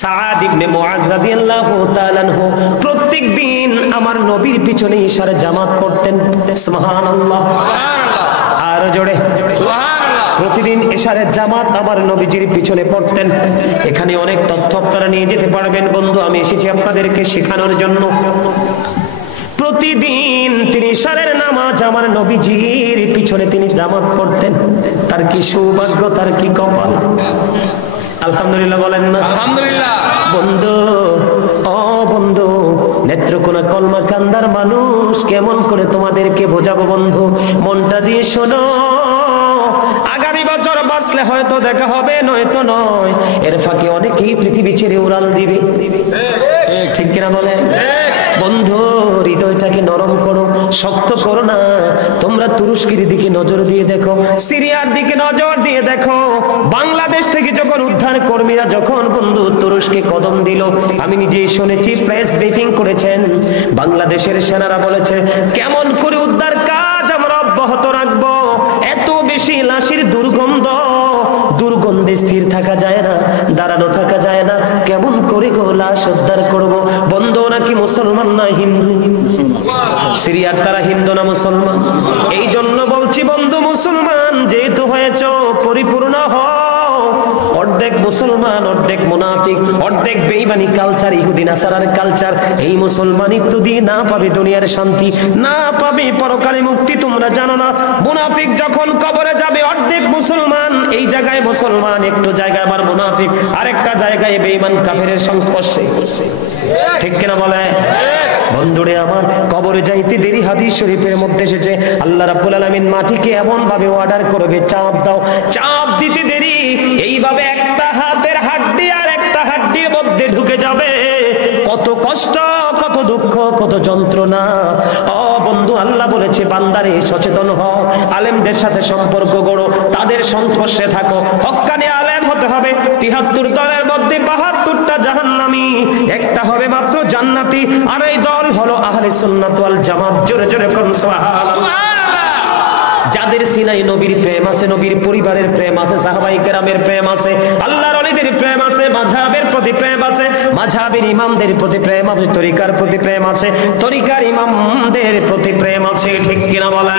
সাদ ইবনে মুআজ রাদিয়াল্লাহু তাআলা আনহু প্রত্যেকদিন আমার নবীর পিছনে ইশারে জামাত পড়তেন। সুবহানাল্লাহ, আর জোরে সুবহানাল্লাহ। প্রতিদিন ইশারের জামাত আমার নবীজির পিছনে পড়তেন। এখানে অনেক তথ্য আপনারা নিয়ে যেতে পারবেন। বন্ধু, আমি এসেছি আপনাদেরকে শেখানোর জন্য। প্রতিদিন তিনি ইশারের নামাজ আমার নবীজির পিছনে তিনি জামাত পড়তেন। তার কি সৌভাগ্য, তার কি কপাল! আলহামদুলিল্লাহ বলেন না? আলহামদুলিল্লাহ। বন্ধু, ও বন্ধু, নেত্রকোনা কলমা কান্দার মানুষ, কেমন করে তোমাদেরকে বোঝাবো বন্ধু? মনটা দিয়ে শোনো। আগামী বছর বাঁচলে হয়তো দেখা হবে, নয়তো নয়। এর ফাঁকে অনেকেই পৃথিবী ছেড়ে উড়াল দিবে, ঠিক কিনা বলে? বন্ধু, হৃদয়টাকে নরম করো, শক্ত করো না। তোমরা তুরস্কের দিকে নজর দিয়ে দেখো, সিরিয়ার দিকে নজর দিয়ে দেখো। বাংলাদেশ থেকে যখন উদ্ধার কর্মীরা যখন বন্ধু তুরস্কে কদম দিল, আমি নিজেই শুনেছি, প্রেস ব্রিফিং করেছেন বাংলাদেশের সেনারা বলেছে কেমন করে উদ্ধার কাজ আমরা অব্যাহত রাখবো। এত বেশি লাশের দুর্গন্ধ, দুর্গন্ধে স্থির থাকা যায় না, দাঁড়ানো থাকা যায় না। কেমন করে গো লাশ উদ্ধার করবো? বন্ধু, নাকি মুসলমান না হিন্দু? সিরিয়ার তারা হিন্দু না মুসলমান? এই জন্য বলছি বন্ধু, মুসলমান যেহেতু হয়েছ, পরিপূর্ণ হও। অর্ধেক মুসলমান, অর্ধেক মুনাফিক, অর্ধেক বেঈমানি কালচার, ইহুদি নাসারার কালচার। এই মুসলমানিত্ব দিয়ে না পাবে দুনিয়ার শান্তি, না পাবে পরকালে মুক্তি। তোমরা জানো না, মুনাফিক যখন কবরে যাবে অর্ধেক মুসলমান, এই জায়গায় মুসলমান, একটু জায়গায় আবার মুনাফিক, আরেকটা জায়গায় বেঈমান কাফেরের সংস্পর্শে, ঠিক কিনা বলে? বন্ধুরে আমার, কবরে যাইতে দেরি হাদিস শরীফের মধ্যে এসেছে আল্লাহ রাব্বুল আলামিন মাটিকে এমন ভাবে অর্ডার করবে, চাপ দাও। চাপ দিতে দেরি এইভাবে একটা হাতের হাড্ডি আর একটা হাড্ডির মধ্যে ঢুকে যাবে। কত কষ্ট, কত দুঃখ, কত যন্ত্রণা। ও বন্ধু, আল্লাহ বলেছে বান্দারে সচেতন হও, আলেমদের সাথে সম্পর্ক গড়ো, তাদের সংস্পর্শে থাকো। হক্কানি আলেম হতে হবে। ৭৩ দলের মধ্যে ৭২টা জাহান্নামী, একটা হবে মাত্র জান্নাতি। আর এই দল হলো আহলে সুন্নাত ওয়াল জামাত। জোরে জোরে কোন সুবহানাল্লাহ। যাদের সিনাই নবীর প্রেম আছে, নবীর পরিবারের প্রেম আছে, সাহাবায়ে কেরামের প্রেম আছে, আল্লাহর ওলিদের প্রেম আছে, মাযহাবের প্রতি প্রেম আছে, মাযহাবের ইমামদের প্রতি প্রেম আছে, তরিকার প্রতি প্রেম আছে, তরিকার ইমামদের প্রতি প্রেম আছে, ঠিক কিনা বলে?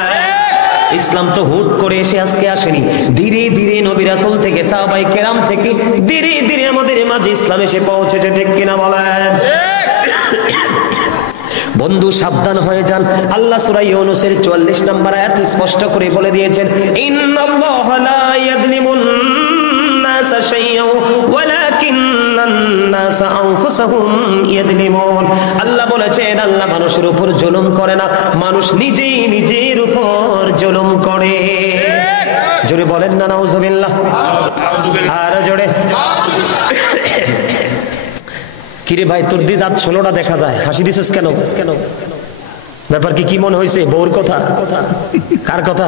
ইসলাম তো হুট করে এসে আজকে আসেনি। ধীরে ধীরে নবী রাসূল থেকে, সাহাবায়ে কেরাম থেকে ধীরে ধীরে আমাদের মাঝে ইসলাম এসে পৌঁছেছে, ঠিক কিনা বলেন? বন্ধু, সাবধান হয়ে যান। আল্লাহ সূরা ইউনূসের ৪৪ নম্বর আয়াতে স্পষ্ট করে বলে দিয়েছেন, ইন্নাল্লাহা লা ইয়াযলিমুন নাসা শাইআন ওয়ালাকিন্নান নাসা আনফুসাহুম ইয়াযলিমুন। আল্লাহ বলেছেন, আল্লাহ মানুষের উপর জুলুম করে না, মানুষ নিজেই নিজের উপর জুলুম করে। জোরে বলেন না নাউজুবিল্লাহ। আর জোরে। কিরে ভাই, তোর দিয়ে দাঁত 16টা দেখা যায়, হাসি দিছিস কেন? ব্যাপার কি? কি মনে হয়েছে? বউর কথা? কার কথা?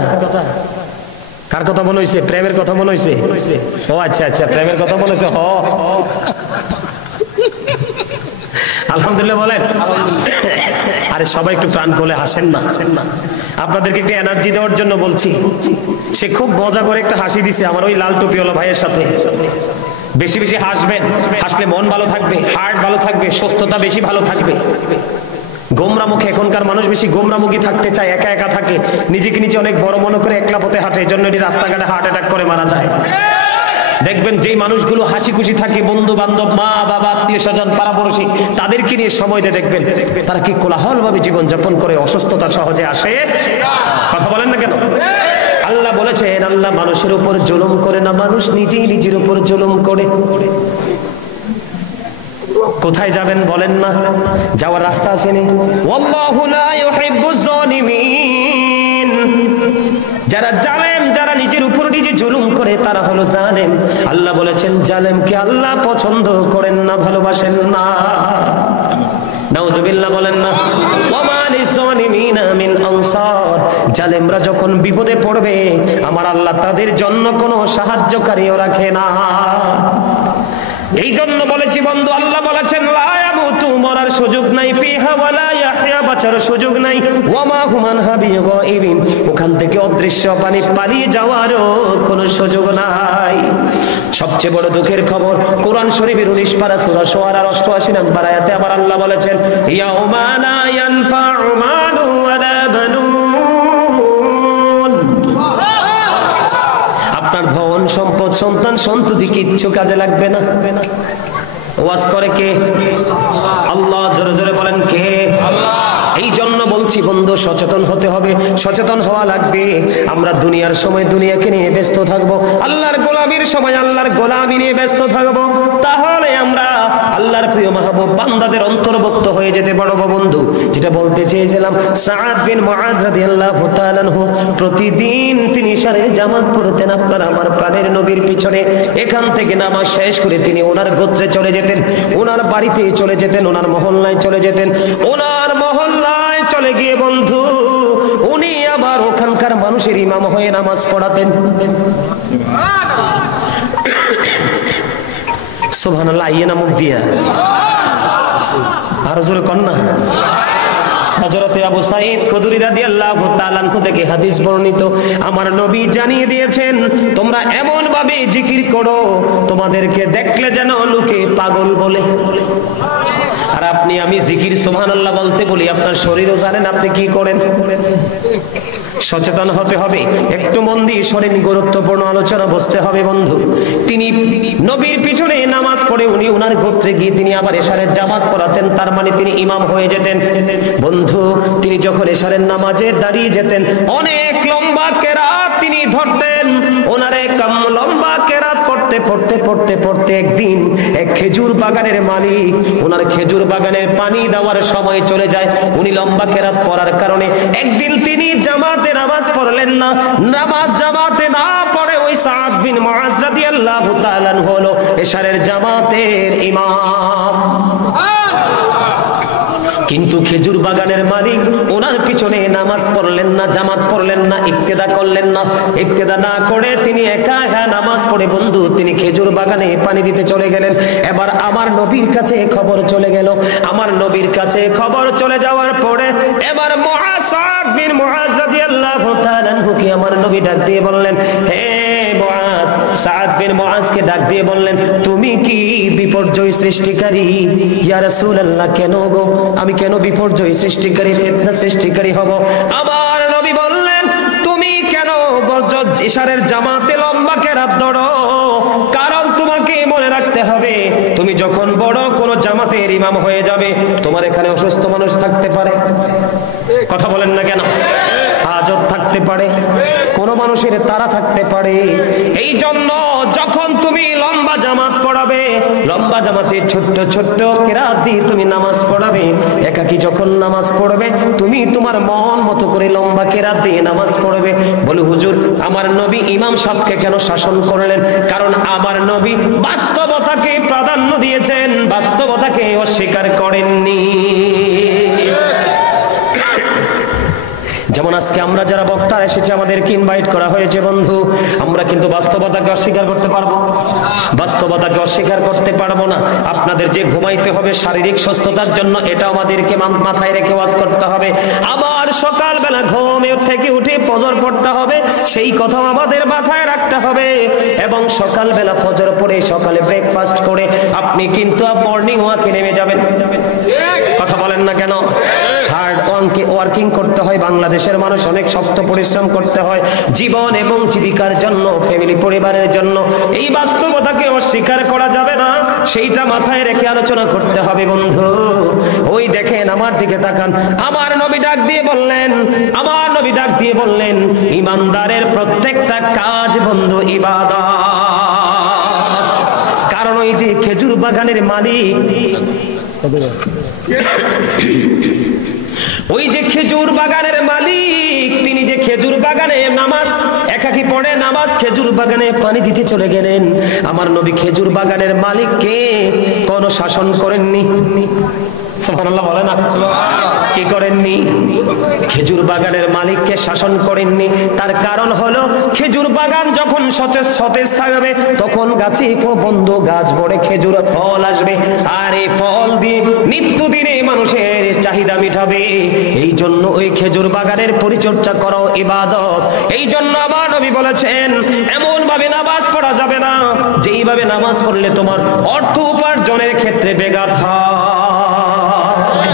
কার কথা মনে হয়েছে? প্রেমের কথা মনে হয়েছে? ও আচ্ছা আচ্ছা, প্রেমের কথা মনে হয়েছে। আলহামদুলিল্লাহ বলেন। আরে সবাই একটু প্রাণ খুলে হাসেন না। আপনাদেরকে একটু এনার্জি দেওয়ার জন্য বলছি। সে খুব মজা করে একটা হাসি দিছে আমার ওই লাল টুপিওয়ালা ভাইয়ের সাথে। বেশি বেশি হাসবেন, হাসলে মন ভালো থাকবে, হার্ট ভালো থাকবে, সুস্থতা বেশি ভালো থাকবে। গোমরামুখী, এখনকার মানুষ বেশি গোমরামুখী থাকতে চায়, একা একা থাকে, নিজেকে নিজে অনেক বড় মনে করে একলা পথে হাঁটে, এজন্য এটি রাস্তাঘাটে হার্ট অ্যাটাক করে মারা যায়। দেখবেন যে মানুষগুলো হাসি খুশি থাকে, বন্ধু বান্ধব, মা বাবা, আত্মীয় স্বজন, পাড়াপড়শি, তাদেরকে নিয়ে সময় দিয়ে দেখবেন তারা কি কোলাহল ভাবে জীবন যাপন করে, অসুস্থতা সহজে আসে। কথা বলেন না কেন? আল্লাহ বলেছেন, আল্লাহ মানুষের উপর জুলুম করে না, মানুষ নিজেই নিজের উপর জুলুম করে। কোথায় যাবেন বলেন না? যাওয়ার রাস্তা আসেনি। ওয়াল্লাহু লা ইউহিব্বুজ জালিমিন। যারা জালেম, যারা নিজের উপর নিজে জুলুম করে, তারা হলো জালেম। আল্লাহ বলেছেন, জালেমকে আল্লাহ পছন্দ করেন না, ভালোবাসেন না। নাউজুবিল্লাহ বলেন না। ওয়ামা লিযালিমিনা মিন আনসার। জালেমরা যখন বিপদে পড়বে, আমার আল্লাহ তাদের জন্য কোনো সাহায্যকারীও রাখে না। এই জন্য বলেছি বন্ধু, আল্লাহ বলেছেন, লা ইয়ামুতু, মরার সুযোগ নাই, ফিহা ওয়ালা ইয়াহইয়া, বাঁচার সুযোগ নাই, ওয়ামা হুম আনহা বিগাইবিন, ওখান থেকে অদৃশ্য পানি পালিয়ে যাওয়ারও কোনো সুযোগ নাই। সবচেয়ে বড় দুঃখের খবর, কোরআন শরীফের 19 পারা সূরা শুআরার 88 নম্বর আয়াতে আবার আল্লাহ বলেছেন, ইয়াউমা লা ইয়ানফাউ মালু ওয়ালা বানুন। আপনার ধন সম্পদ সন্তান সন্ততি কিচ্ছু কাজে লাগবে না। ওয়াজ করে কে? আল্লাহ। জোরে জোরে বলেন কে? আল্লাহ। এই জন্য বলছি বন্ধু, সচেতন হতে হবে, সচেতন হওয়া লাগবে। আমরা দুনিয়ার সময় দুনিয়াকে নিয়ে ব্যস্ত থাকবো, আল্লাহর গোলামির সময় আল্লাহর গোলামি নিয়ে ব্যস্ত থাকবো। তাহলে আমরা আল্লাহর প্রিয় মাহবুব বান্দাদের অন্তর্ভুক্ত হয়ে যেতে পারবো। বন্ধু, যেটা বলতে চেয়েছিলাম, সাআদ বিন মুআজ রাদিয়াল্লাহু তাআলা আনহু প্রতিদিন তিনি ইশারের জামাত পড়তেন আপনার আমার প্রাণের নবীর পিছনে। এখান থেকে নামাজ শেষ করে তিনি ওনার গোত্রে চলে যেতেন, ওনার বাড়িতে চলে যেতেন, ওনার মহল্লায় চলে যেতেন। ওনার মহল্লায় চলে গিয়ে বন্ধু উনি আবার ওখানকার মানুষের ইমাম হয়ে নামাজ পড়াতেন। সুবহানাল্লাহ। আইয়েনা মুখ দিয়া আরো জোরে কর না। হযরতে আবু সাঈদ খুদরি রাদিয়াল্লাহু তাআলা আনহু থেকে হাদিস বর্ণিত, আমার নবী জানিয়ে দিয়েছেন, তোমরা এমন ভাবে জিকির করো তোমাদেরকে দেখলে যেন লোকে পাগল বলে। আর আপনি আমি জিকির সুবহানাল্লাহ বলতে বলি, আপনার শরীরও জানেন আপনি কি করেন। সচেতন হতে হবে, একটু মন দিয়ে শোনেন, গুরুত্বপূর্ণ আলোচনা বসতে হবে বন্ধু। তিনি নবীর পিছনে নামাজ পড়ে উনি ওনার গোত্রে গিয়ে তিনি আবার এশারের জামাত পড়াতেন, তার মানে তিনি ইমাম হয়ে যেতেন। বন্ধু, তিনি যখন এশারের নামাজে দাঁড়িয়ে যেতেন, অনেক লম্বা কেরাত তিনি ধরতেন। ওনার একদম লম্বা কেরাত পড়তে পড়তে পড়তে পড়তে একদিন এক খেজুর বাগানের মালিক ওনার খেজুর বাগানের পানি দেওয়ার সময় চলে যায়। উনি লম্বা কেরাত পড়ার কারণে একদিন তিনি জামাতে নামাজ পড়লেন না। নামাজ জামাতে না পড়ে ওই সাআদ বিন মুআজ রাদিয়াল্লাহু তাআলা হলো এশারের জামাতের ইমাম। কিন্তু খেজুর বাগানের মালিক ওনার পিছনে নামাজ পড়লেন না, জামাত পড়লেন না, ইক্তেদা করলেন না। ইক্তেদা না করে তিনি একা একা নামাজ পড়ে বন্ধু তিনি খেজুর বাগানে পানি দিতে চলে গেলেন। এবার আমার নবীর কাছে খবর চলে গেল। আমার নবীর কাছে খবর চলে যাওয়ার পরে এবার মুআজ বিন মুআজ রাদিয়াল্লাহু তাআলা আনহুকে আমার নবী ডাক দিয়ে বললেন, হে মুআজ, সাআদ বিন মুআজকে ডাক দিয়ে বললেন, তুমি কি বিপর্যয় সৃষ্টিকারী? ইয়া রাসূলুল্লাহ, কেন গো? আমি কেন বিপর্যয় সৃষ্টিকারী, ফিতনা সৃষ্টিকারী হব? আমার নবী বললেন, তুমি কেন ইশারের জামাতে লম্বা কেরাত ধরো? কারণ তোমাকে মনে রাখতে হবে, তুমি যখন বড় কোন জামাতের ইমাম হয়ে যাবে, তোমার এখানে অসুস্থ মানুষ থাকতে পারে। কথা বলেন না কেন? হাজত থাকতে পারে, কোন মানুষের তারা থাকতে পারে। এই জন্য যখন তুমি লম্বা জামাত পড়াবে, লম্বা জামাতে ছোট্ট ছোট্ট কেরাত দিয়ে তুমি নামাজ পড়াবে, একাকি যখন নামাজ পড়বে তুমি তোমার মন মতো করে লম্বা কেরাত দিয়ে নামাজ পড়বে। বলে হুজুর, আমার নবী ইমাম সাহেবকে কেন শাসন করলেন? কারণ আমার নবী বাস্তবতাকে প্রাধান্য দিয়েছেন, বাস্তবতাকে অস্বীকার করেননি। যেমন আজকে আমরা যারা বক্তা এসেছে, আমাদেরকে ইনভাইট করা হয়েছে বন্ধু, আমরা কিন্তু বাস্তবতাকে অস্বীকার করতে পারবো? বাস্তবতাকে অস্বীকার করতে পারবো না। আপনাদের যে ঘুমাইতে হবে শারীরিক সুস্থতার জন্য, এটা আমাদেরকে মাথায় রেখে ওয়াজ করতে হবে। আবার সকালবেলা ঘুমে থেকে উঠে ফজর পড়তে হবে, সেই কথাও আমাদের মাথায় রাখতে হবে। এবং সকালবেলা ফজর পড়ে সকালে ব্রেকফাস্ট করে আপনি কিন্তু মর্নিং ওয়াকে নেমে যাবেন। কথা বলেন না কেন? হার্ড ওয়ার্কিং করতে হয়, বাংলাদেশের মানুষ অনেক শক্ত পরিশ্রম করতে হয় জীবন এবং জীবিকার জন্য, ফ্যামিলি পরিবারের জন্য। এই বাস্তবতাকে অস্বীকার করা যাবে না, সেইটা মাথায় রেখে আলোচনা করতে হবে বন্ধু। ওই দেখেন, আমার দিকে তাকান, আমার নবী ডাক দিয়ে বললেন, আমার নবী ডাক দিয়ে বললেন, ইমানদারের প্রত্যেকটা কাজ বন্ধু ইবাদত। কারণ ওই যে খেজুর বাগানের মালিক, ওই যে খেজুর বাগানের মালিক, তিনি যে খেজুর বাগানে নামাজ একাকি পড়ে নামাজ খেজুর বাগানে পানি দিতে চলে গেলেন। আমার নবী খেজুর বাগানের মালিককে কোনো শাসন করেননি। সুবহানাল্লাহ বলে না? কি করেননি? খেজুর বাগানের মালিককে শাসন করেননি। তার কারণ হলো খেজুর বাগান যখন সতেজ থাকবে তখন গাছে বন্ধু গাছ ভরে খেজুর ফল আসবে, আর এই ফল দিয়ে নিত্যদিনে মানুষের চাহিদা মিটাবে। এই জন্য ওই খেজুর বাগানের পরিচর্যা করো ইবাদত। এই জন্য আমার নবী বলেছেন, এমন ভাবে নামাজ পড়া যাবে না যে এইভাবে নামাজ পড়লে তোমার অর্থ উপার্জনের ক্ষেত্রে ব্যাঘাত হয়।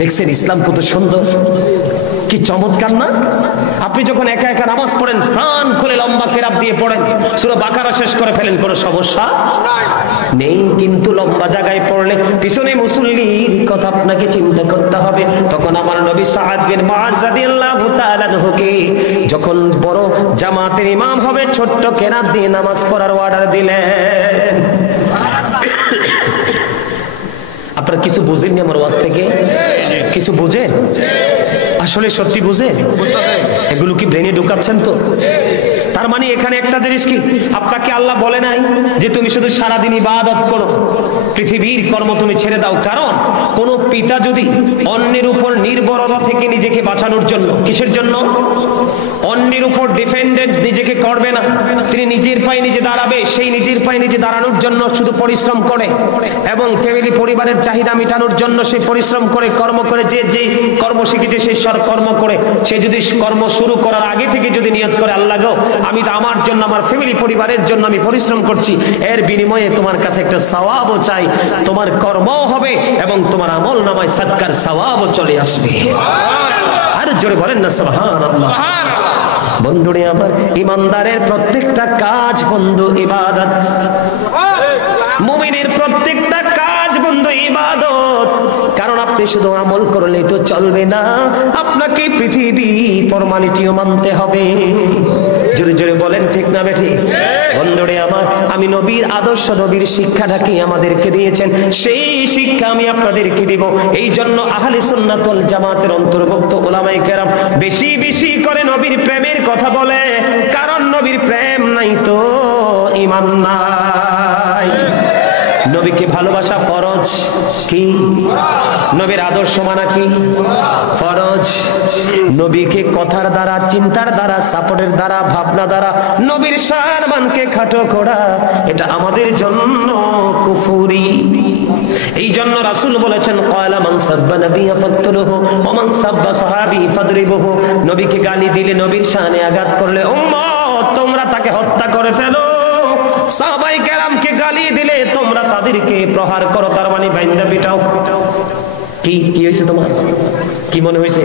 দেখছেন ইসলাম কত সুন্দর, কি চমৎকার না? আপনি যখন একা একা নামাজ পড়েন, প্রাণ খুলে লম্বা কেরাত দিয়ে পড়েন, সূরা বাকারা শেষ করে ফেলেন, কোনো সমস্যা নেই। কিন্তু লম্বা জায়গায় পড়লে পিছনে মুসল্লির কথা আপনাকে চিন্তা করতে হবে। তখন আমার নবী সাআদ বিন মুআজ রাদিয়াল্লাহু তাআলা আনহুকে যখন বড় জামাতের ইমাম হবে, ছোট্ট কেরাত দিয়ে নামাজ পড়ার অর্ডার দিলেন। আপনারা কিছু বুঝেননি আমার ওয়াজ থেকে? কিছু বুঝেন? আসলে সত্যি বুঝেন? এগুলো কি ব্রেনে ঢুকাচ্ছেন তো? তার মানে এখানে একটা জিনিস কি, আপনাকে আল্লাহ বলে নাই যে তুমি শুধু সারাদিন ইবাদত করো, পৃথিবীর কর্ম তুমি ছেড়ে দাও। কারণ কোন পিতা যদি অন্যের উপর নির্ভরতা থেকে নিজেকে বাঁচানোর জন্য, কিসের জন্য? অন্যের উপর ডিপেন্ডেন্ট নিজেকে করবে না, তিনি নিজের পায়ে নিজে দাঁড়াবে, সেই নিজের পায়ে নিজে দাঁড়ানোর জন্য শুধু পরিশ্রম করে এবং ফ্যামিলি পরিবারের চাহিদা মেটানোর জন্য সে পরিশ্রম করে, কর্ম করে, যে যেই কর্ম শিখেছে সেই কর্ম করে, সে যদি কর্ম শুরু করার আগে থেকে যদি নিয়ত করে, আল্লাহ গো আমি তো আমার জন্য, আমার ফ্যামিলি পরিবারের জন্য আমি পরিশ্রম করছি, এর বিনিময়ে তোমার কাছে একটা সওয়াবও চাই, তোমার কর্মও হবে এবং তোমার আমল নামায় সাদকার সওয়াবও চলে আসবে। আর জোরে বলেন না সুবহানাল্লাহ। বন্ধুরে আমার, ইমানদারের প্রত্যেকটা কাজ বন্ধু ইবাদত, মুমিনের প্রত্যেকটা কাজ বন্ধু ইবাদত। কারণ আপনি শুধু আমল করলেই তো চলবে না, আপনাকে পৃথিবী ফরমালিটিও মানতে হবে। জোরে জোরে বলেন ঠিক না বেঠি? বন্ধুরে আমার, আমি নবীর আদর্শ, নবীর শিক্ষাটাকে আমাদেরকে দিয়েছেন, সেই শিক্ষা আমি আপনাদেরকে দিব। এই জন্য আহলে সুন্নাত ওয়াল জামাতের অন্তর্ভুক্ত উলামায়ে কেরাম বেশি বেশি করে নবীর প্রেমের কথা বলে। কারণ নবীর প্রেম নাই তো ঈমান নাই। নবীকে ভালোবাসা ফরজ, কি? নবীর আদর্শ মানা কি? ফরজ। নবীকে কথার দ্বারা, চিন্তার দ্বারা, সাপোর্টের দ্বারা, ভাবনা দ্বারা নবীর সম্মানকে খাটো করা, এটা আমাদের জন্য কুফরি। এই জন্য রাসূল বলেছেন, ক্বালা মান সাব্বা নাবিয়্যা ফাকতুলুহু ওয়া মান সাব্বা সাহাবী ফাদরিবুহু। নবীকে গালি দিলে, নবীর শানে আঘাত করলে, উম্মত তোমরা তাকে হত্যা করে ফেলো। সাহাবায়ে কেরামকে গালি দিলে তোমরা তাদেরকে প্রহার করো, তার মানে বাইন্দা পিটাও। কি কি হয়েছে তোমার? কি মনে হয়েছে?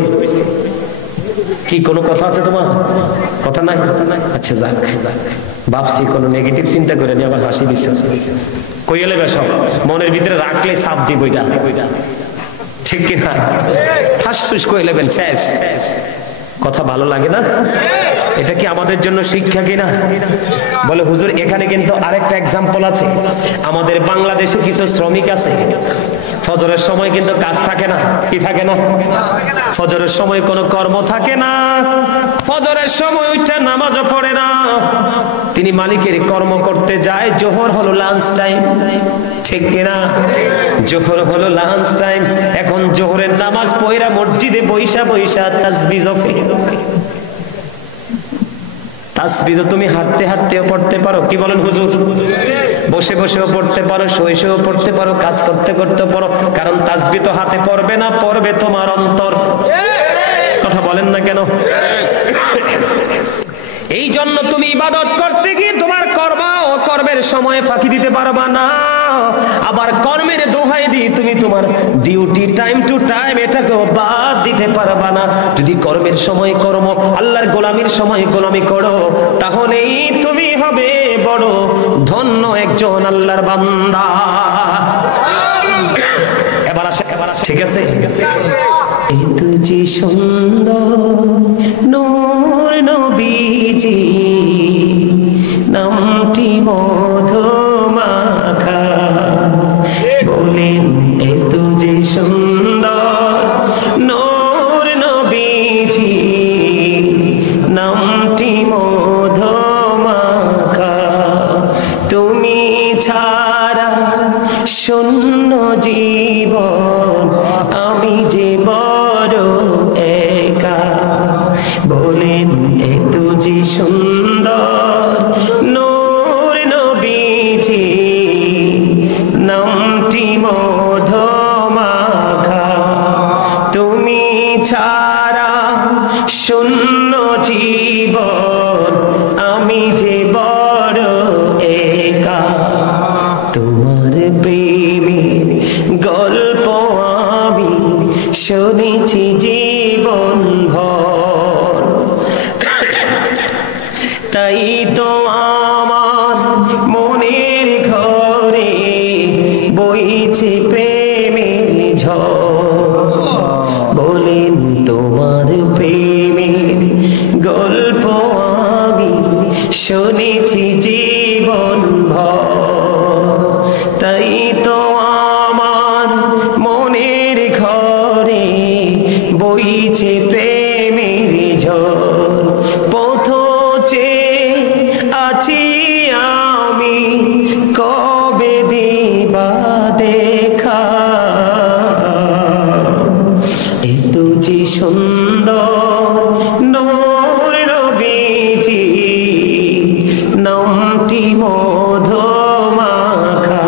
কি কোনো কথা আছে তোমার? কথা নাই? আচ্ছা যাক, ভাবছি কোনো নেগেটিভ চিন্তা করে নি, আবার হাসি দিচ্ছে। কই এলে সব মনের ভিতরে রাখলে সাপ দিব, এটা ঠিক কিনা? ঠাস ঠুস কই এলেবেন, শেষ। কথা ভালো লাগে না? এটা কি আমাদের জন্য শিক্ষা কিনা? বলে হুজুর এখানে কিন্তু আরেকটা এক্সাম্পল আছে। আমাদের বাংলাদেশে কিছু শ্রমিক আছে, ফজরের সময় কিন্তু কাজ থাকে না। কি থাকে না? ফজরের সময় কোনো কর্ম থাকে না, ফজরের সময় উঠে নামাজও পড়ে না, তিনি মালিকের কর্ম করতে যায়। জোহর হলো লাঞ্চ টাইম, ঠিক কিনা? জোহর হলো লাঞ্চ টাইম। এখন জোহরের নামাজ পড়া মসজিদে বৈশা বৈশা তাসবিহ জফে। তাসবিহ তুমি হাঁটতে হাঁটতেও পড়তে পারো, কি বলেন হুজুর? বসে বসেও পড়তে পারো, শুয়ে শুয়েও পড়তে পারো, কাজ করতে করতে পারো। কারণ তাসবিহ তো হাতে পড়বে না, পড়বে তোমার অন্তর। কথা বলেন না কেন? এই জন্য তুমি ইবাদত করতে গিয়ে তোমার কর্মের সময় ফাঁকি দিতে পারবা না। আবার কর্মের দোহাই দিয়ে তুমি তোমার ডিউটি টাইম টু টাইম এটাকেও বাদ দিতে পারবা না। যদি কর্মের সময় কর্ম, আল্লাহর গোলামির সময় গোলামি করো, তাহলেই তুমি হবে বড় ধন্য একজন আল্লাহর বান্দা। এবার আসে, ঠিক আছে? এই তুজি সুন্দর নূর নবীজি, নামটি মধুমাখা, বলেন এই তুজি সুন্দর নূর নবীজি, নামটি মধুমাখা, তুমি ছাড়া শূন্য জীবন, আমি যে বড় একা। বলেন এ তুজি সুন্দর নূর নবীজি, নামটি মধুমাখা, তুমি ছাড়া শূন্য জীবন, আমি যে বড় শুনেছি জীবন ভর, তাই তো আমার মনের ঘরে বইছে প্রেমের ঝড়। বলেন তোমার প্রেমের গল্প আমি শুনেছি জীবন ভর, তাই তো আমার মনের ঘরে বইছে প্রেমের ঝড়। পথ চেয়ে আছি আমি কবে দিবা দেখা, এত যে সুন্দর নূর নবীজি নামটি মধুমাখা।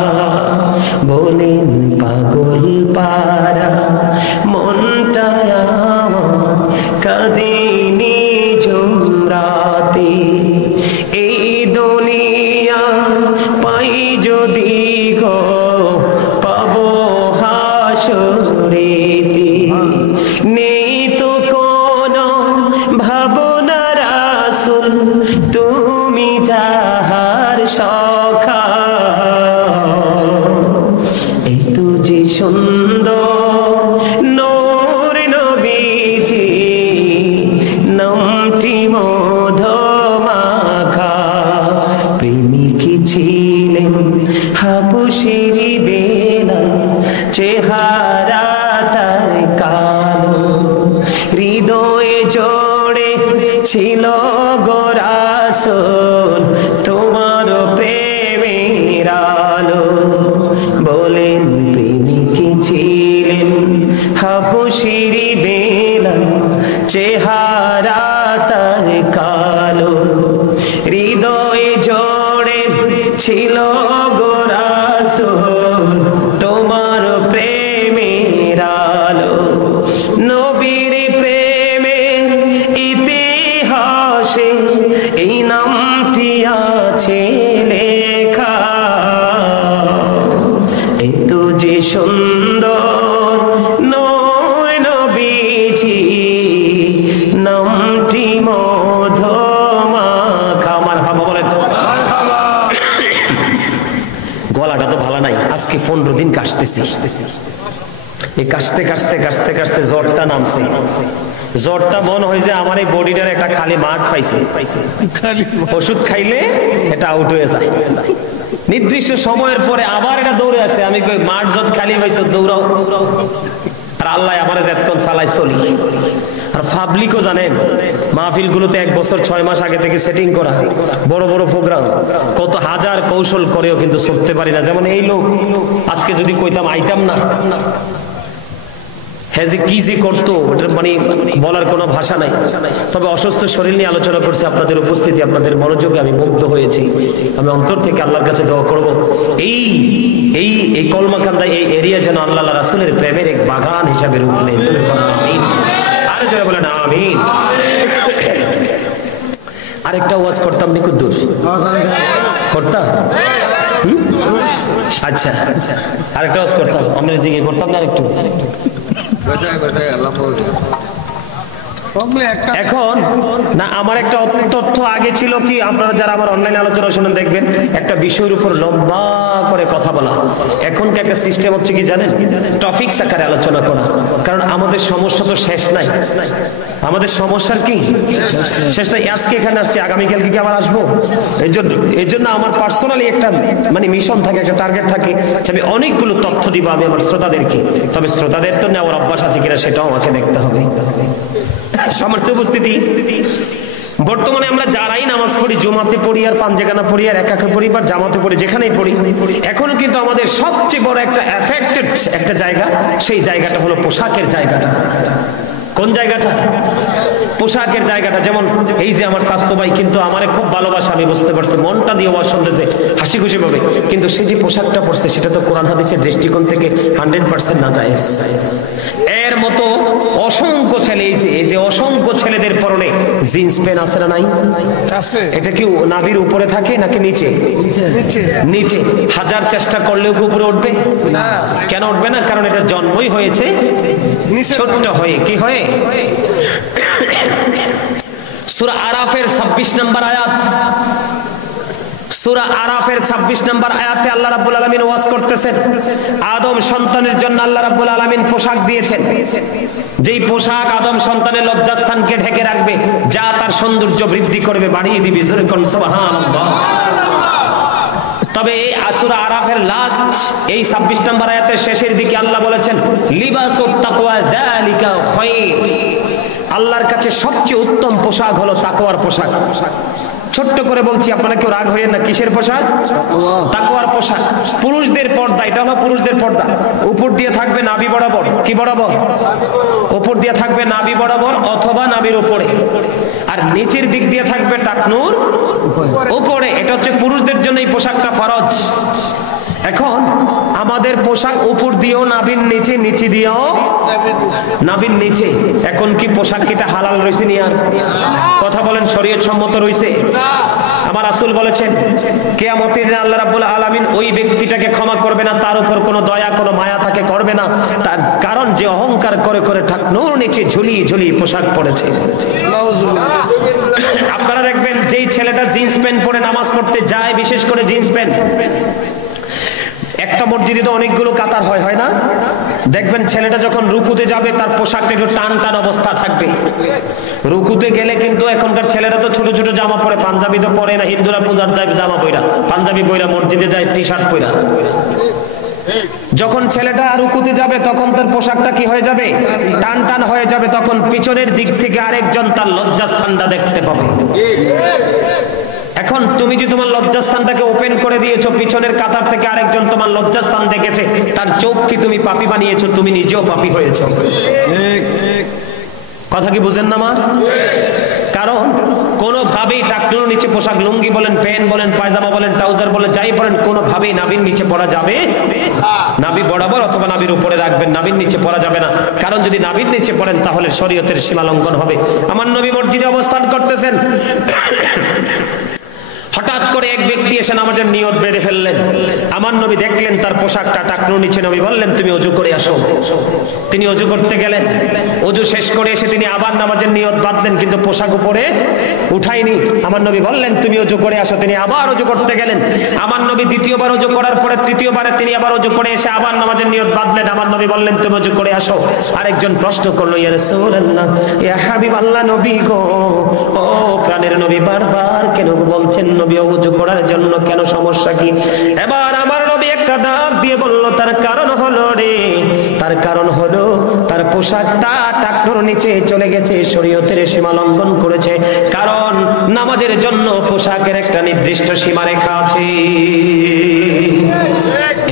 বলেন পাগল পারা মনটা আমার কাঁদিনি ঝুমরাতে, এই দুনিয়া পাই যদি গো পাবো হাসরেতে। নেই তো কোনো ভাবনা রাসূল তুমি যাহার সখা, এই তো যে সুন্দর নূর নবীজি নামটি মধুমাখা। প্রেমিক ছিলেন হাবশীর বেলাল, চেহারা তার কালো, হৃদয়ে জোড়ে ছিল গো রাসূল তোমার প্রেমের আলো। বলেন প্রেমিক ছিলেন হাবশীর বেলাল, চেহারা তার কালো, হৃদয়ে জোড়ে ছিল গো রাসূল তোমার প্রেমের আলো। নবীর প্রেমের ইতিহাসে এই নামটি আছে লেখা, এত যে সুন্দর নূর নবীজি নামটি মধুমাখা। মারহাবা বলেন। গলাটা তো ভালো নাই, আজকে 15 দিন কাশতেছি। এই কাশতে কাশতে কাশতে কাশতে জ্বরটা নামছে। জ্বরটা মনে হয় যে আমার এই বডিটার একটা খালি মাঠ পাইছে, ওষুধ খাইলে এটা আউট হয়ে যায়। নির্দিষ্ট সময়ের পরে আবার এটা দৌড়ে আসে। আমি কই মাঠ যত খালি পাইছো দৌড়াও। আর আল্লাহ আমার যেতক্ষণ চালাই চলি। আর পাবলিকও জানেন মাহফিল গুলোতে 1 বছর 6 মাস আগে থেকে সেটিং করা, বড় বড় প্রোগ্রাম, কত হাজার কৌশল করেও কিন্তু করতে পারি না। যেমন এই লোক আজকে যদি কইতাম আইতাম না, হ্যাঁ যে কি যে করতো মানে বলার কোনো ভাষা নাই। তবে অসুস্থ শরীর নিয়ে আলোচনা করছি, আপনাদের উপস্থিতি আপনাদের মনোযোগে আমি মুগ্ধ হয়েছি। আমি অন্তর থেকে আল্লাহর কাছে দোয়া করব এই এই এই কলমাকান্দা এই এরিয়া যেন আল্লাহ রাসূলের প্রেমের এক বাগান হিসাবে রূপ নেয়। আর জোরে বলেন আমিন। আরেকটা ওয়াজ করতাম নিকুদ্দুর করতাম, আচ্ছা আরেকটা ওয়াজ করতাম আমরা দিকে করতাম না একটু। এখন না আমার একটা তথ্য আগে ছিল কি, আপনারা যারা আমার অনলাইন আলোচনা শুনেন দেখবেন একটা বিষয়ের উপর লম্বা করে কথা বলা। এখন কি একটা সিস্টেম হচ্ছে কি জানেন, টপিকস আকারে আলোচনা করা। কারণ আমাদের সমস্যা তো শেষ নাই, আমাদের সমস্যার কি শেষ নাই। আজকে এখানে আসছি, আগামীকালকে কি আবার আসবো? এই জন্য আমার পার্সোনালি একটা মানে মিশন থাকে, একটা টার্গেট থাকে, আমি অনেকগুলো তথ্য দিব আমি আমার শ্রোতাদেরকে। তবে শ্রোতাদের তো নেওয়ার অভ্যাস আছে কিনা সেটাও আমাকে দেখতে হবে। সমর্থ উপস্থিতি, বর্তমানে আমরা যারাই নামাজ পড়ি, জুমাতে পড়ি আর পাঞ্জেগানা পড়ি আর একাকে পড়ি বা জামাতে পড়ি, যেখানেই পড়ি, এখনো কিন্তু আমাদের সবচেয়ে বড় একটা এফেক্টেড একটা জায়গা, সেই জায়গাটা হলো পোশাকের জায়গাটা। কোন জায়গাটা? পোশাকের জায়গাটা। যেমন এই যে আমার স্বাস্থ্য ভাই কিন্তু আমারে খুব ভালোবাসে, আমি বুঝতে পারছি, মনটা দিয়ে ওয়াজ শুনতেছে হাসি খুশি ভাবে, কিন্তু সে যে পোশাকটা পরছে সেটা তো কোরআন হাদিসের দৃষ্টিকোণ থেকে 100% নাজায়েজ। এর মতো অসংখ্য ছেলে, এই যে অসংখ্য ছেলেদের পরনে জিন্স প্যান্ট আছে না নাই? এটা কি নাভির উপরে থাকে নাকি নিচে? নিচে। হাজার চেষ্টা করলেও কি উপরে উঠবে না? কেন উঠবে না? কারণ এটা জন্মই হয়েছে ছোট্ট হয়ে। কি হয়ে? সূরা আরাফের 26 নম্বর আয়াত, সূরা আরাফের 26 নম্বর আয়াতে আল্লাহ রাব্বুল আলামিন ওয়াজ করতেছেন, আদম সন্তানের জন্য আল্লাহ রাব্বুল আলামিন পোশাক দিয়েছেন, যেই পোশাক আদম সন্তানের লজ্জাস্থানকে ঢেকে রাখবে, যা তার সৌন্দর্য বৃদ্ধি করবে, বাড়িয়ে দিবে। জোরে কোন সুবহানাল্লাহ। তবে এই সূরা আরাফের লাস্ট এই 26 নম্বর আয়াতের শেষের দিকে আল্লাহ বলেছেন, লিবাসুত তাকওয়া যালিকা খায়র। আল্লাহর কাছে সবচেয়ে উত্তম পোশাক হলো তাকওয়ার পোশাক। ছোট্ট করে বলছি, আপনারা কেউ রাগ হইয়েন না। কিসের পোশাক? তাকওয়ার পোশাক। পুরুষদের পর্দা, এটা হলো পুরুষদের পর্দা। উপর দিয়ে থাকবে নাভি বরাবর। কি বরাবর? উপর দিয়ে থাকবে নাভি বরাবর অথবা নাভির উপরে, আর নিচের দিক দিয়ে থাকবে টাকনুর উপরে। এটা হচ্ছে পুরুষদের জন্য এই পোশাকটা ফরজ। এখন আমাদের পোশাক উপর দিয়েও নাভির নিচে, নিচে দিয়েও নাভির নিচে। এখন কি পোশাক কিটা হালাল রয়েছে নি? আর কথা বলেন, শরীয়ত সম্মত রয়েছে? আমার রাসূল বলেছেন, কিয়ামতের দিনে আল্লাহ রাব্বুল আলামিন ওই ব্যক্তিটাকে ক্ষমা করবে না, তার উপর কোনো দয়া কোনো মায়া তাকে করবে না, তার কারণ যে অহংকার করে করে ঠাকুর নিচে ঝুলিয়ে ঝুলিয়ে পোশাক পরেছে। আপনারা দেখবেন যেই ছেলেটা জিন্স প্যান্ট পরে নামাজ পড়তে যায়, বিশেষ করে জিন্স প্যান্ট, একটা মসজিদে তো অনেকগুলো কাতার হয়, হয় না? দেখবেন ছেলেটা যখন রুকুতে যাবে তার পোশাকটা একটু টান টান অবস্থা থাকবে। রুকুতে গেলে কিন্তু এখনকার ছেলেরা তো ছোট ছোট জামা পরে, পাঞ্জাবি তো পরে না। হিন্দুরা পূজার যায় জামা পইরা, পাঞ্জাবি পইরা মসজিদে যায়, টি শার্ট পইরা। যখন ছেলেটা রুকুতে যাবে তখন তার পোশাকটা কি হয়ে যাবে? টান টান হয়ে যাবে। তখন পিছনের দিক থেকে আরেকজন তার লজ্জাস্থানটা দেখতে পাবে। এখন তুমি যে তোমার লজ্জাস্থানটাকে ওপেন করে দিয়েছো, পিছনের কাতার থেকে আরেকজন তোমার লজ্জাস্থান দেখেছে, তার চোখ কি তুমি পাপী বানিয়েছো? তুমি নিজেও পাপী হয়েছো। কথা কি বুঝেন না মা? কারণ কোনোভাবেই টাকনুর নিচে পোশাক, লুঙ্গি বলেন, প্যান্ট বলেন, পায়জামা বলেন, ট্রাউজার বলেন, যাই বলেন, কোনোভাবেই নাভির নিচে পরা যাবে। নাভি বরাবর অথবা নাভির উপরে রাখবেন, নাভির নিচে পরা যাবে না। কারণ যদি নাভির নিচে পড়েন তাহলে শরীয়তের সীমা লঙ্ঘন হবে। আমার নবী মসজিদে অবস্থান করতেছেন, হঠাৎ করে এক ব্যক্তি এসে নামাজের নিয়ত বেঁধে ফেললেন। আমার নবী দেখলেন তার পোশাকটা টাকনুর নিচে, নবী বললেন, তুমি ওযু করে আসো। তিনি ওযু করতে গেলেন, ওযু শেষ করে এসে তিনি আবার নামাজের নিয়ত বাঁধলেন, কিন্তু পোশাক উপরে উঠায়নি। আমার নবী বললেন, তুমি ওযু করে আসো। তিনি আবার ওযু করতে গেলেন। আমার নবী দ্বিতীয়বার ওযু করার পরে তৃতীয়বারে তিনি আবার ওযু করে এসে আবার নামাজের নিয়ত বাঁধলেন। আমার নবী বললেন, তুমি ওযু করে আসো। আরেকজন প্রশ্ন করলো, ইয়া রাসূলুল্লাহ, ইয়া হাবিবাল্লাহ, নবী গো, ও প্রাণের নবী, বারবার কেন বলছেন নবী ওযু করার জন্য, কেন, সমস্যা কি? এবার আমার নবী একটা ডাক দিয়ে বলল, তার কারণ হলো রে, তার কারণ হলো তার পোশাকটা টাকনুর নিচে চলে গেছে, শরীয়তের সীমা লঙ্ঘন করেছে। কারণ নামাজের জন্য পোশাকের একটা নির্দিষ্ট সীমারেখা আছে।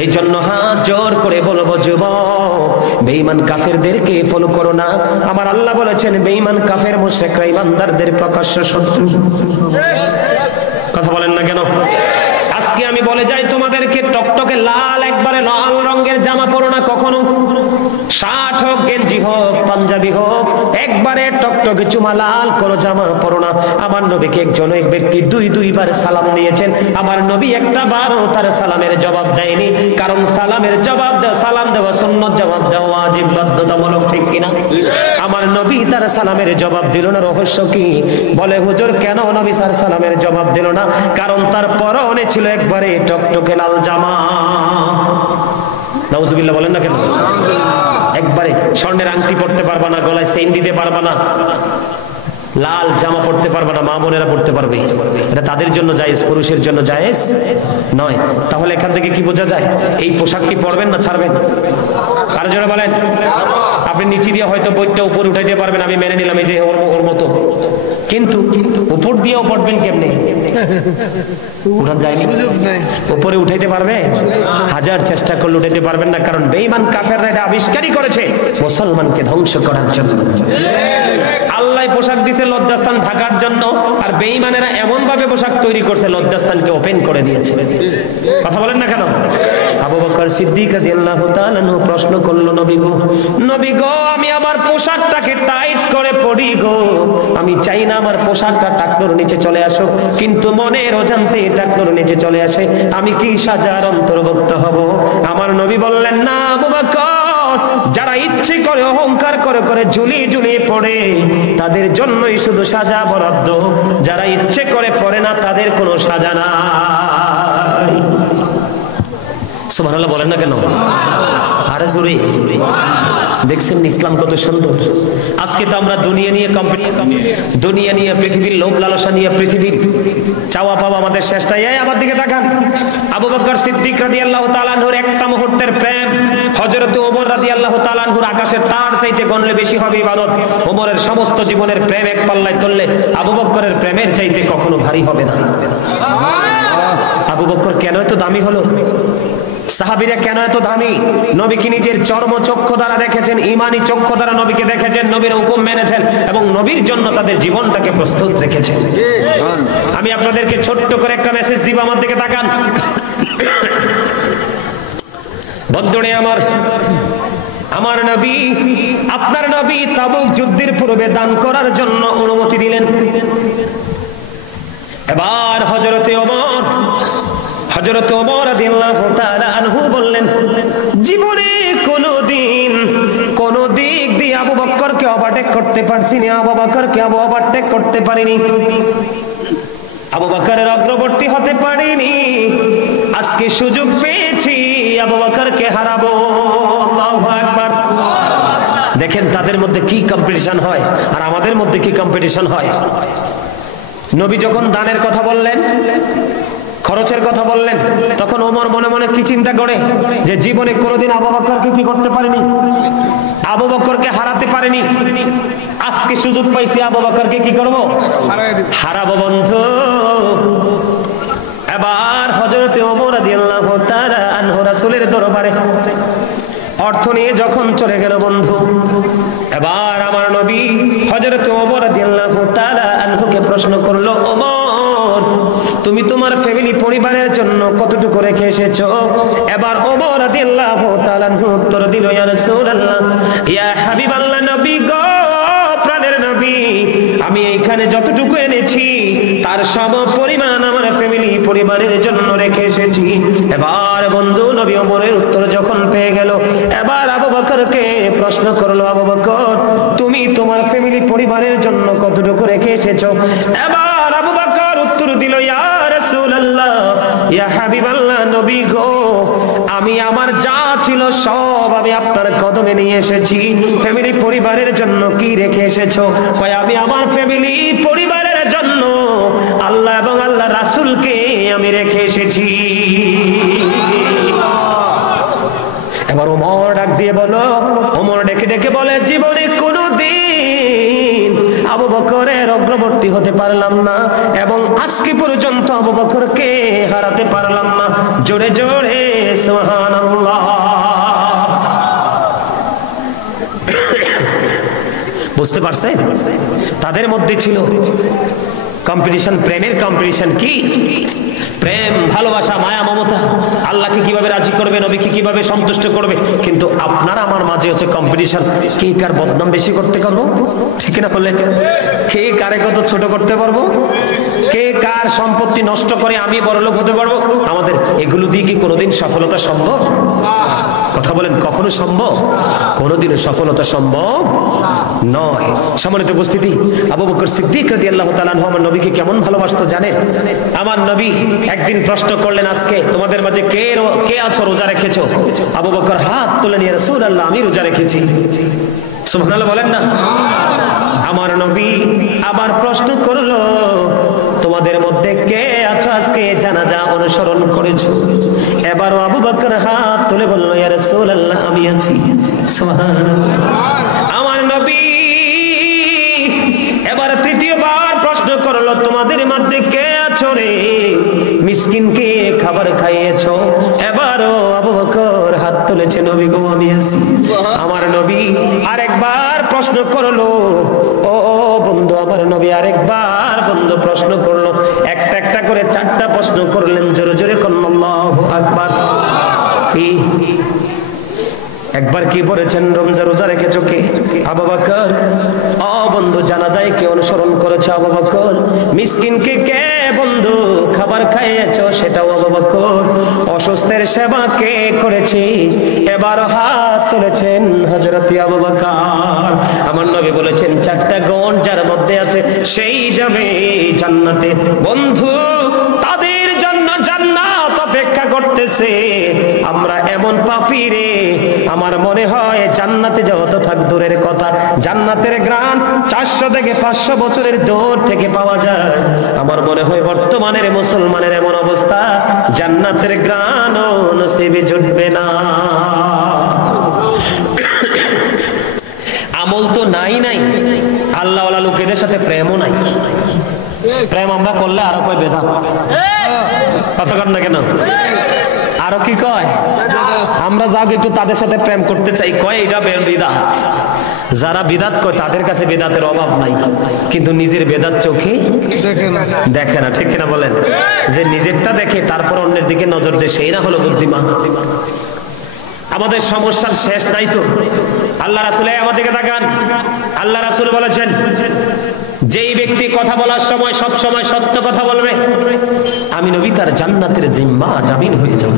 এই জন্য হাত জোর করে বলবো, যুবক, বেঈমান কাফেরদেরকে ফলো করো না। আমার আল্লাহ বলেছেন, বেঈমান কাফের মুশরিকরা ইমানদারদের প্রকাশ্য শত্রু। কথা বলেন না কেন? আজকে আমি বলে যাই তোমাদেরকে, টকটকে লাল, একবারে লাল রঙের জামা পরো না কখনো। শার্ট হোক, গেঞ্জি হোক, পাঞ্জাবি হোক, একবারে টকটকে চুমা লাল কোনো জামা পরো না। আমার নবীকে একজন এক ব্যক্তি দুইবার সালাম দিয়েছেন, আমার নবী একটা বারও তার সালামের জবাব দেয়নি। কারণ সালামের জবাব দেওয়া, সালাম দেওয়া সুন্নত, জবাব দেওয়া ওয়াজিব, বাধ্যতামূলক, ঠিক কিনা? আমার নবী তার সালামের জবাব দিল না। রহস্য কি? বলে, হুজুর, কেন নবী স্যার সালামের জবাব দিল না? কারণ তার পরনে ছিল একবারে টকটকে লাল জামা। নাউজুবিল্লাহ বলেন না কেন? একবারে স্বর্ণের আংটি পড়তে পারবা না, গলায় চেইন দিতে পারবা না, লাল জামা পড়তে পারবে না, মা বোনেরা পড়তে পারবে। এটা তাদের জন্য জায়েজ, পুরুষের জন্য জায়েজ নয়। তাহলে এখান থেকে কি বোঝা যায়? এই পোশাক কি পরবেন না ছাড়বেন? কার জন্য বলেন? আপনি নিচে দিয়ে হয়তো বইটা উপরে উঠাইতে পারবেন, আমি মেনে নিলাম, এই যে ওর মতো, কিন্তু উপর দিয়েও পড়বেন কেমনে? উঠান যায়নি, উপরে উঠাইতে পারবে? হাজার চেষ্টা করলে উঠাইতে পারবেন না। কারণ বেঈমান কাফেররা এটা আবিষ্কারই করেছে মুসলমানকে ধ্বংস করার জন্য। আল্লাহ পোশাক দিয়েছে লজ্জাস্থান ঢাকার জন্য, আর বেঈমানেরা এমন ভাবে পোশাক তৈরি করছে লজ্জাস্থানকে ওপেন করে দিয়েছে। কথা বলেন না কেন? আবু বকর সিদ্দিক রাদিয়াল্লাহু তাআলা প্রশ্ন করলো, নবী গো আমি আমার পোশাকটাকে টাইট করে পরি গো, আমি চাই না আমার পোশাকটা টাকনোর নিচে চলে আসুক, কিন্তু মনের অজান্তে টাকনোর নিচে চলে আসে, আমি কি সাজার অন্তর্ভুক্ত হব? আমার নবী বললেন, না আবু বকর, যারা ইচ্ছে করে অহংকার করে করে ঝুলিয়ে ঝুলিয়ে পড়ে তাদের জন্যই শুধু সাজা বরাদ্দ, যারা ইচ্ছে করে পড়ে না তাদের কোনো সাজা নাই। সুবহানাল্লাহ বলেন না কেন? আরে জোরে দেখছেন ইসলাম কত সুন্দর। আজকে তো আমরা দুনিয়া নিয়ে দুনিয়া নিয়ে, পৃথিবীর লোভ লালসা নিয়ে, পৃথিবীর চাওয়া পাওয়া আমাদের শেষটাই। আমার দিকে তাকান, আবু বকর সিদ্দিক রাদিয়াল্লাহু তাআলা আনহুর একটা মুহূর্তের প্রেম হযরত ওমর রাদিয়াল্লাহু তাআলা আনহুর আকাশের তার চাইতে গণলে বেশি হবে ইবাদত। ওমরের সমস্ত জীবনের প্রেম এক পাল্লায় তুললে আবু বকরের প্রেমের চাইতে কখনো ভারী হবে না। আবু বকর কেন এত দামি হলো? সাহাবীরা কেন এত দামি? নবী কি নিজের চর্ম চক্ষু দ্বারা দেখেছেন, ঈমানি চক্ষু দ্বারা নবীকে দেখেছেন, নবীর হুকুম মেনেছেন এবং নবীর জন্য তাদের জীবনটাকে প্রস্তুত রেখেছেন। আমি আপনাদেরকে ছোট্ট করে একটা মেসেজ দিব, আমার দিকে তাকান। বন্ধুরে আমার নবী, আপনার নবী তাবুক যুদ্ধের পূর্বে দান করার জন্য অনুমতি দিলেন। এবার হযরতে ওমর রাদিয়াল্লাহু তাআলা আনহু বললেন, জীবনে কোন দিক দিয়ে আবু বকরকে ওভারটেক করতে পারছি না, আবু বকরকে ওভারটেক করতে পারিনি, আবু বকরের অগ্রবর্তী হতে পারিনি, আজকে সুযোগ পেয়েছি আবু বকরকে হারাবো। আল্লাহু আকবার। দেখেন তাদের মধ্যে কি কম্পিটিশন হয় আর আমাদের মধ্যে কি কম্পিটিশন হয়। নবী যখন দানের কথা বললেন, খরচের কথা বললেন, তখন ওমর মনে মনে কি চিন্তা করে যে জীবনে কোনোদিন আবু বকরকে কি করতে পারেনি, আবু বকরকে হারাতে পারেনি, আজকে সুযোগ পাইছি আবু বকরকে কি করব, হারাবো বন্ধু। এবার হযরতে ওমর রাদিয়াল্লাহু তাআলা আনহু রাসূলের দরবারে অর্থ নিয়ে যখন চলে গেল বন্ধু, এবার আমার নবী হযরতে ওমর রাদিয়াল্লাহু তাআলা আনহুকে প্রশ্ন করলো, ওমর তুমি তোমার ফ্যামিলি পরিবারের জন্য কতটুকু রেখে এসেছো? এবার ওমর রাদিয়াল্লাহু তাআলা উত্তর দিল, ইয়া রাসূলুল্লাহ, ইয়া হাবিবাল্লাহ, নবী গো, প্রাণের নবী, আমি এইখানে যতটুকু এনেছি তার সম পরিমাণ আমার ফ্যামিলি পরিবারের জন্য রেখে এসেছি। এবার বন্ধু নবী ওমরের উত্তর যখন পেয়ে গেল, এবার আবু বকরকে প্রশ্ন করলো, আবু বকর তুমি তোমার ফ্যামিলি পরিবারের জন্য কতটুকু রেখে এসেছো? এবার আবু বকর উত্তর দিল, ইয়া রাসূলুল্লাহ, ইয়া হাবিবাল্লাহ, নবী গো, আমি আমার যা ছিল সব আমি আপনার কদমে নিয়ে এসেছি। ফ্যামিলি পরিবারের জন্য কি রেখে এসেছো? কয় আমি আমার ফ্যামিলি পরিবারের জন্য আল্লাহ এবং আল্লাহ রাসূলকে আমি রেখে এসেছি। এবার ওমর ডাক দিয়ে বলো, ওমর ডেকে ডেকে বলে, জীবনে কোনোদিন আবু বকরের অগ্রবর্তী হতে পারলাম না এবং আজকে পর্যন্ত আবু বকরকে হারাতে পারলাম না। জোরে জোরে সুবহানাল্লাহ। বুঝতে পারছেন? তাদের মধ্যে ছিল কম্পিটিশন, প্রেমের কম্পিটিশন। কি প্রেম, ভালোবাসা, মায়া, মমতা, আল্লাহকে কিভাবে রাজি করবে, নবীকে কিভাবে সন্তুষ্ট করবে। কিন্তু আপনার আমার মাঝে হচ্ছে কম্পিটিশন, কে কার বদনাম বেশি করতে পারবো, ঠিক না বললেন? কে কারে কত ছোট করতে পারবো, কে কার সম্পত্তি নষ্ট করে আমি বড়লোক হতে পারবো। আমাদের এগুলো দিয়ে কি কোনোদিন সফলতা সম্ভব? কথা বলেন, কখনো সম্ভব? কোনোদিনও সফলতা সম্ভব নয়। সম্মানিত উপস্থিতি, আবু বকর সিদ্দিক রাদিয়াল্লাহু তাআলা আনহু আমার নবীকে কেমন ভালোবাসতো জানেন? আমার নবী একদিন প্রশ্ন করলেন, আজকে তোমাদের মাঝে কে আছো রোজা রেখেছো? আবু বকর হাত তুলেন, ইয়া রাসূলুল্লাহ, আমি রোজা রেখেছি। সুবহানাল্লাহ বলেন না? আমার নবী আবার প্রশ্ন করলো, তোমাদের মধ্যে কে আছো আজকে জানাজা অনুসরণ করেছো? এবারও আবু বকর হাত তুলে বলল, ইয়া রাসূলুল্লাহ, আমি আছি। সুবহানাল্লাহ। আমার নবী এবার তৃতীয়বার প্রশ্ন করলো, তোমাদের মধ্যে কে আছো রে মিসকিনকে খাবার খাইয়েছো? এবারও আবু বকর হাত তুলেছে, নবী গো, আমি আছি। আমার নবী আরেকবার প্রশ্ন করলো, ও বন্ধু, আমার নবী আরেকবার বন্ধু প্রশ্ন করলো, একটা একটা করে 4টা প্রশ্ন করলেন। জোরে জোরে আল্লাহু আকবার। কি একবার কি বলেছেন, রমজান রোজা রেখেছো কে? আবু বকর। ও বন্ধু, জানাজায় কে অনুসরণ করেছো? আবু বকর। মিসকিনকে কে বন্ধু খাবার খাইয়েছো? সেটাও আবু বকর। অসুস্থের সেবা কে করেছি? এবার হাত তুলেছেন হযরত আবু বকর। আমার নবী বলেছেন, চারটা গুণ যার মধ্যে আছে সেই যাবে জান্নাতে। বন্ধু, তাদের জন্য জান্নাত অপেক্ষা করতেছে। আমরা এমন পাপী রে, আমার মনে হয় জান্নাতে যাওয়া তো থাক দূরের কথা, জান্নাতের ঘ্রাণ 400 থেকে 500 বছরের দূর থেকে পাওয়া যায়। আমার মনে হয় বর্তমানের মুসলমানের এমন অবস্থা, জান্নাতের ঘ্রাণও নসিবে জুটবে না। আমল তো নাই, আল্লাহ ওয়ালা লোকেদের সাথে প্রেমও নাই। প্রেম আমরা করলে আরো কয় বেদাত, কথা কন না কেন? আরো কি কয়? আমরা যাও একটু তাদের সাথে প্রেম করতে চাই, কয় এটা বিদাত। যারা বিদাত কয় তাদের কাছে বিদাতের অভাব নাই, কিন্তু নিজের বেদাত চোখে দেখে না, ঠিক কিনা বলেন? যে নিজেরটা দেখে তারপর অন্যের দিকে নজর দেয়, সেই না হলো বুদ্ধিমান। আমাদের সমস্যার শেষ নাই তো। আল্লাহ রাসূল আমাদেরকে তাকান, আল্লাহ রাসূল বলেছেন, যেই ব্যক্তি কথা বলার সময় সব সময় সত্য কথা বলবে, আমি নবী তার জান্নাতের জিম্মা জামিন হয়ে যাব।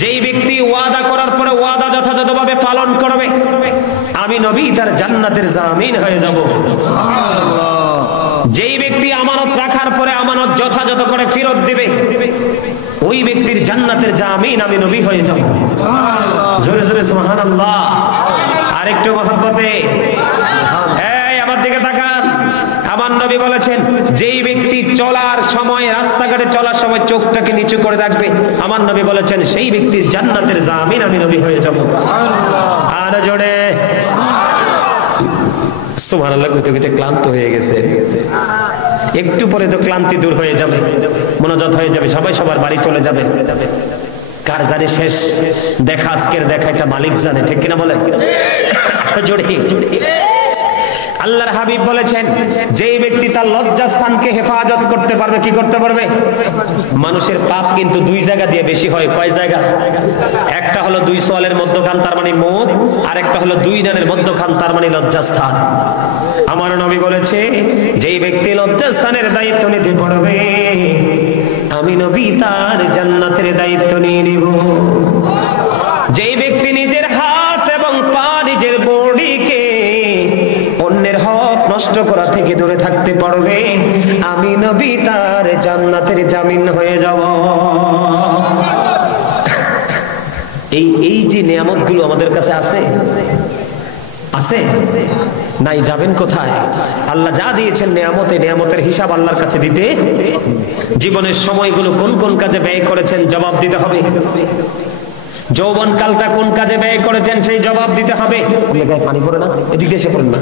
যেই ব্যক্তি ওয়াদা করার পরে ওয়াদা যথাযথভাবে পালন করবে, আমি নবী তার জান্নাতের জামিন হয়ে যাব। যেই ব্যক্তি আমানত রাখার পরে আমানত যথাযথ করে ফেরত দিবে, ওই ব্যক্তির জান্নাতের জামিন আমি নবী হয়ে যাব। জোরে জোরে সুবহানাল্লাহ। আরেকটু মহব্বতে আমার দিকে তাকান। আমার নবী বলেছেন, যেই ব্যক্তি চলার সময়, রাস্তাঘাটে চলার সময় চোখটাকে নিচু করে রাখবে, আমার নবী বলেছেন সেই ব্যক্তির জান্নাতের জামিন আমি নবী হয়ে যাব। আর জোরে সুবহানাল্লাহ। কইতে কইতে ক্লান্ত হয়ে গেছে, একটু পরে তো ক্লান্তি দূর হয়ে যাবে, মোনাজাত হয়ে যাবে, সবাই সবার বাড়ি চলে যাবে। কার জানে শেষ দেখা, আজকের দেখা একটা মালিক জানে, ঠিক কিনা বলেন? জোরে। আল্লাহর হাবিব বলেছেন, যেই ব্যক্তি তার লজ্জাস্থানকে হেফাজত করতে পারবে, কি করতে পারবে? মানুষের পাপ কিন্তু দুই জায়গা দিয়ে বেশি হয়। কয় জায়গা? একটা হলো দুই সোয়ালের মধ্যখান, তার মানে মুখ, আর একটা হলো দুই ডানের মধ্যখান, তার মানে লজ্জাস্থান। আমার নবী বলেছে, যেই ব্যক্তি লজ্জাস্থানের দায়িত্ব নিতে পারবে, আমি নবী তার জান্নাতের দায়িত্ব নিয়ে নিব। যেই ব্যক্তি নিজের হাত এবং পা, নিজের বডিকে অন্যের হক নষ্ট করা থেকে দূরে থাকতে পারবে, আমি নবী তার জান্নাতের জামিন হয়ে যাব। এই যে নিয়ামতগুলো আমাদের কাছে আছে নাই, যাবেন কোথায়? আল্লাহ যা দিয়েছেন নিয়ামতের হিসাব আল্লাহর কাছে দিতে। জীবনের সময়গুলো কোন কোন কাজে ব্যয় করেছেন জবাব দিতে হবে। যৌবন কালটা কোন কাজে ব্যয় করেছেন সেই জবাব দিতে হবে। পানি পড়ে না, এদিকে এসে পড়েন না,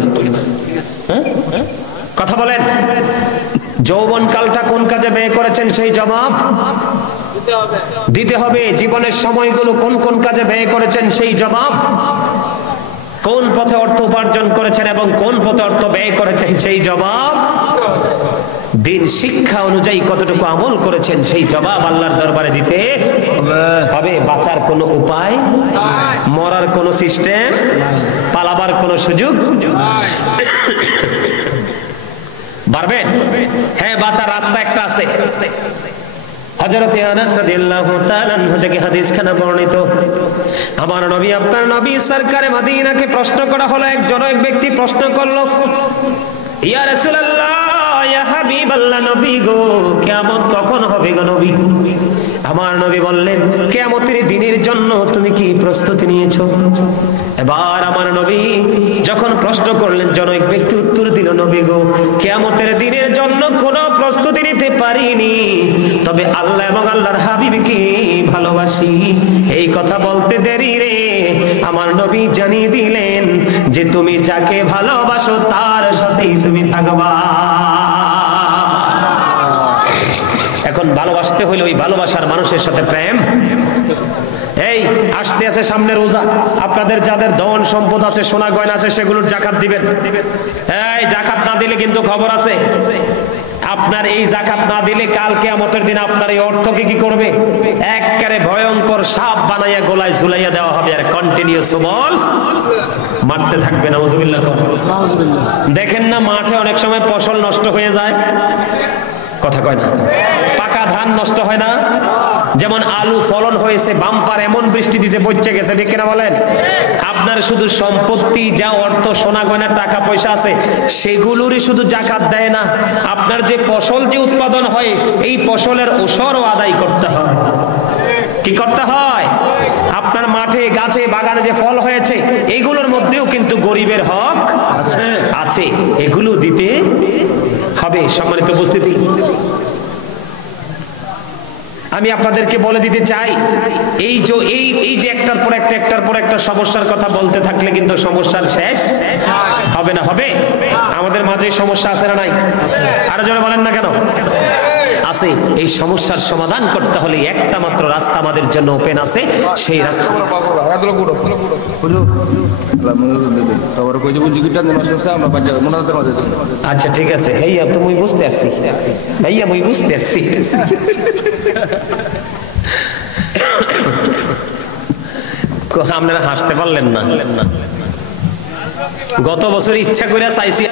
কথা বলেন। যৌবন কালটা কোন কাজে ব্যয় করেছেন সেই জবাব দিতে হবে। জীবনের সময়গুলো কোন কোন কাজে ব্যয় করেছেন সেই জবাব, কোন পথে অর্থ উপার্জন করেছেন এবং কোন পথে অর্থ ব্যয় করেছেন সেই জবাব, দিন শিক্ষা অনুযায়ী কতটুকু আমল করেছেন সেই জবাব আল্লাহর দরবারে দিতে হবে। বাঁচার কোনো উপায়, মরার কোনো সিস্টেম, পালাবার কোনো সুযোগ পারবেন? হ্যাঁ, বাঁচার রাস্তা একটা আছে। হযরত আনাস রাদিয়াল্লাহু তাআলা আনহু থেকে হাদিসখানা বর্ণিত। আমার নবী, আপনার নবী সরকারে মদিনাকে প্রশ্ন করা হলো। এক ব্যক্তি প্রশ্ন করলো, ইয়া রাসূলুল্লাহ, ইয়া হাবিবাল্লাহ, নবী গো, কিয়ামত কখন হবে গো নবী? আমার নবী বললেন, কিয়ামতের দিনের জন্য তুমি কি প্রস্তুতি নিয়েছো? এবার আমার নবী যখন প্রশ্ন করলেন, জনৈক ব্যক্তি উত্তর দিল, নবী গো, কিয়ামতের দিনের জন্য কোনো প্রস্তুতি নিতে পারিনি, তবে আল্লাহ এবং আল্লাহর হাবিবকে ভালোবাসি। এই কথা বলতে দেরি রে আমার নবী জানিয়ে দিলেন যে তুমি যাকে ভালোবাসো তার সাথেই তুমি থাকবা। এখন ভালোবাসতে হইলে ওই ভালোবাসার মানুষের সাথে প্রেম। এই আসতে আছে সামনে রোজা, আপনাদের যাদের ধন সম্পদ আছে, সোনা গয়না আছে, সেগুলোর জাকাত দিবেন। এই জাকাত না দিলে কিন্তু খবর আছে। আপনার এই যাকাত না দিলে কাল কিয়ামতের দিন আপনার এই অর্থকে কি করবে? একবারে ভয়ঙ্কর সাপ বানাইয়া গলায় ঝুলাইয়া দেওয়া হবে, আর কন্টিনিউয়াস বল মারতে থাকবে। নাউজুবিল্লাহ। দেখেন না মাঠে অনেক সময় ফসল নষ্ট হয়ে যায়, কথা কয় না? পাকা ধান নষ্ট হয় না? যেমন আলু ফলন হয়েছে বাম্পার, এমন বৃষ্টি দিতে পচে গেছে, ঠিক কিনা বলেন? আপনার শুধু সম্পত্তি, যা অর্থ, সোনা গয়না, টাকা পয়সা আছে, সেগুলোরই শুধু যাকাত দেয় না, আপনার যে ফসল যে উৎপাদন হয় এই ফসলের ওসরও আদায় করতে হয়। কি করতে হয়? আপনার মাঠে, গাছে, বাগানে যে ফল হয়েছে এগুলোর মধ্যেও কিন্তু গরিবের হক আছে, এগুলো দিতে হবে। সম্মানিত উপস্থিতি, আমি আপনাদেরকে বলে দিতে চাই, এই যে একটার পর একটা সমস্যার কথা বলতে থাকলে কিন্তু সমস্যার শেষ হবে না। হবে? আমাদের মাঝে সমস্যা আছে না নাই? আরো জোরে বলেন না কেন? আছে। এই সমস্যার সমাধান করতে হলে একটা মাত্র রাস্তা আমাদের জন্য ওপেন আছে, সেই রাস্তা। আচ্ছা ঠিক আছে, হেইয়া তো মুই বুঝতে আসছি, হেইয়া মুই বুঝতে আসছি। আপনারা হাসতে পারলেন না? গত বছর ইচ্ছা করে চাইছি